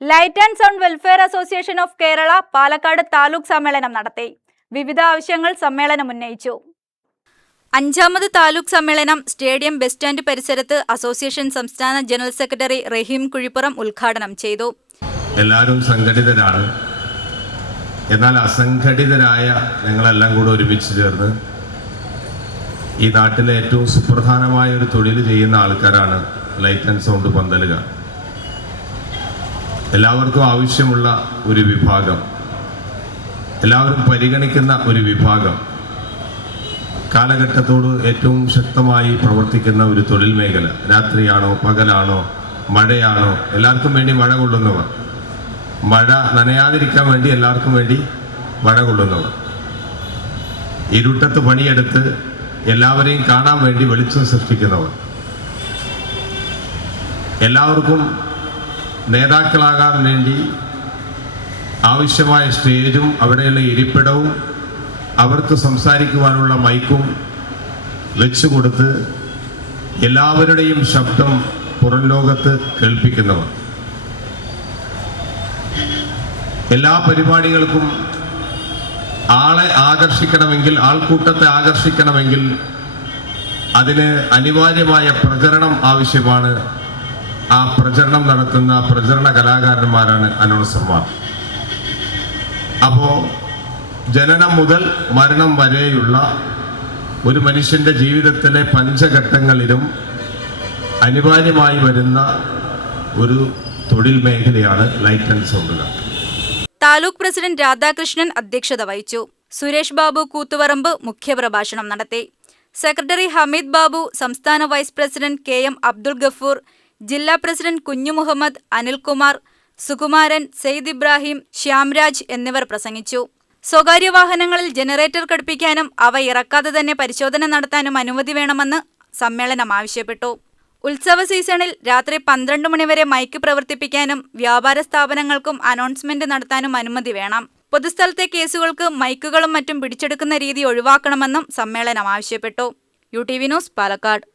Light and sound welfare association of Kerala Palakkad taluk സമ്മേളനം നടത്തി. വിവിധ ആവശ്യങ്ങൾ സമ്മേളനം ഉന്നയിച്ചു. 5ാമത് താലൂക്ക് സമ്മേളനം സ്റ്റേഡിയം ബസ് സ്റ്റാൻഡ് പരിസരത്ത് അസോസിയേഷൻ സംസ്ഥാന ജനറൽ സെക്രട്ടറി റഹീം കുഴിപ്പുറം ഉദ്ഘാടനം ചെയ്തു. എല്ലാവരും സംഘടിതരാണ്. എന്നാൽ അസംഘടിതരായ ഞങ്ങളെല്ലാം കൂടെ ഒരുമിച്ച് ചേർന്ന് ഈ നാട്ടിലെ ഏറ്റവും സുപ്രധാനമായ ഒരു തൊഴിൽ ചെയ്യുന്ന ആൾക്കാരാണ് ലൈറ്റ് ആൻഡ് സൗണ്ട് പന്തലുകാർ. എല്ലാവർക്കും ആവശ്യമുള്ള ഒരു വിഭാഗം, എല്ലാവരും പരിഗണിക്കുന്ന ഒരു വിഭാഗം, കാലഘട്ടത്തോട് ഏറ്റവും ശക്തമായി പ്രവർത്തിക്കുന്ന ഒരു തൊഴിൽ മേഖല. രാത്രിയാണോ പകലാണോ മഴയാണോ എല്ലാവർക്കും വേണ്ടി മഴ കൊള്ളുന്നവർ, മഴ നനയാതിരിക്കാൻ വേണ്ടി എല്ലാവർക്കും വേണ്ടി മഴ കൊള്ളുന്നവർ, ഇരുട്ടത്ത് പണിയെടുത്ത് എല്ലാവരെയും കാണാൻ വേണ്ടി വെളിച്ചം സൃഷ്ടിക്കുന്നവർ, എല്ലാവർക്കും നേതാക്കളാകാൻ വേണ്ടി ആവശ്യമായ സ്റ്റേജും അവിടെയുള്ള ഇരിപ്പിടവും അവർക്ക് സംസാരിക്കുവാനുള്ള മൈക്കും വെച്ചുകൊടുത്ത് എല്ലാവരുടെയും ശബ്ദം പുറം ലോകത്ത് കേൾപ്പിക്കുന്നവർ, എല്ലാ പരിപാടികൾക്കും ആളെ ആകർഷിക്കണമെങ്കിൽ, ആൾക്കൂട്ടത്തെ ആകർഷിക്കണമെങ്കിൽ അതിന് അനിവാര്യമായ പ്രചരണം ആവശ്യമാണ്. ആ പ്രചരണം നടത്തുന്ന പ്രചരണ കലാകാരന്മാരാണ് അനൗൺസർമാർ. അപ്പോൾ ജനനം മുതൽ മരണം വരെയുള്ള ഒരു മനുഷ്യൻ്റെ ജീവിതത്തിലെ പഞ്ചഘട്ടങ്ങളിലും അനിവാര്യമായി വരുന്ന ഒരു തൊഴിൽ മേഖലയാണ് ലൈറ്റ് ആൻഡ് സൗണ്ടുകൾ. താലൂക്ക് പ്രസിഡന്റ് രാധാകൃഷ്ണൻ അധ്യക്ഷത വഹിച്ചു. സുരേഷ് ബാബു കൂത്തുപറമ്പ് മുഖ്യപ്രഭാഷണം നടത്തി. സെക്രട്ടറി ഹമീദ് ബാബു, സംസ്ഥാന vice president KM Abdul Gafoor, ജില്ലാ പ്രസിഡന്റ് കുഞ്ഞു മുഹമ്മദ്, അനിൽകുമാർ, സുകുമാരൻ, സെയ്ദ് ഇബ്രാഹിം, ശ്യാംരാജ് എന്നിവർ പ്രസംഗിച്ചു. സ്വകാര്യ വാഹനങ്ങളിൽ ജനറേറ്റർ ഘടിപ്പിക്കാനും അവ ഇറക്കാതെ തന്നെ പരിശോധന നടത്താനും അനുമതി വേണമെന്ന് സമ്മേളനം ആവശ്യപ്പെട്ടു. ഉത്സവ സീസണിൽ രാത്രി 12 മണിവരെ മൈക്ക് പ്രവർത്തിപ്പിക്കാനും വ്യാപാര സ്ഥാപനങ്ങൾക്കും അനൗൺസ്മെന്റ് നടത്താനും അനുമതി വേണം. പൊതുസ്ഥലത്തെ കേസുകൾക്ക് മൈക്കുകളും മറ്റും പിടിച്ചെടുക്കുന്ന രീതി ഒഴിവാക്കണമെന്നും സമ്മേളനം ആവശ്യപ്പെട്ടു. UTV news, Palakkad.